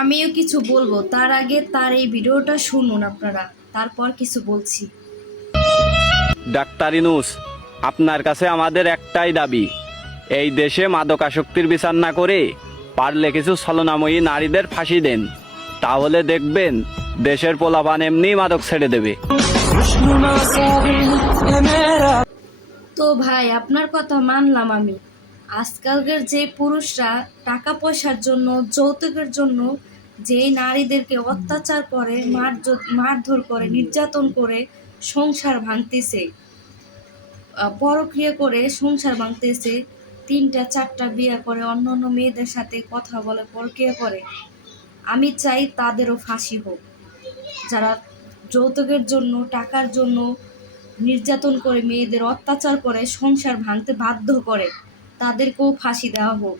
আমিও কিছু বলবো, তার আগে তার এই ভিডিওটা শুনুন আপনারা, তারপর কিছু বলছি। ডাক্তার ইউনূস, আপনার কাছে আমাদের একটাই দাবি, এই দেশে মাদকাসক্তির বিচার না করে পারলে কিছু ছলনাময়ী নারীদের ফাঁসি দেন, তাহলে দেখবেন দেশের পোলাপান এমনি মাদক ছেড়ে দেবে। তো ভাই, আপনার কথা মানলাম আমি। আজকালকার যে পুরুষরা টাকা পয়সার জন্য, যৌতুকের জন্য যেই নারীদেরকে অত্যাচার করে, মারধর করে, নির্যাতন করে সংসার ভাঙতেছে, পরক্রিয়া করে সংসার ভাঙতেছে, 3টা 4টা বিয়ে করে, অন্য অন্য মেয়েদের সাথে কথা বলে, পরক্রিয়া করে, আমি চাই তাদেরও ফাঁসি হোক। যারা যৌতুকের জন্য, টাকার জন্য নির্যাতন করে, মেয়েদের অত্যাচার করে, সংসার ভাঙতে বাধ্য করে, তাদেরকেও ফাঁসি দেওয়া হোক।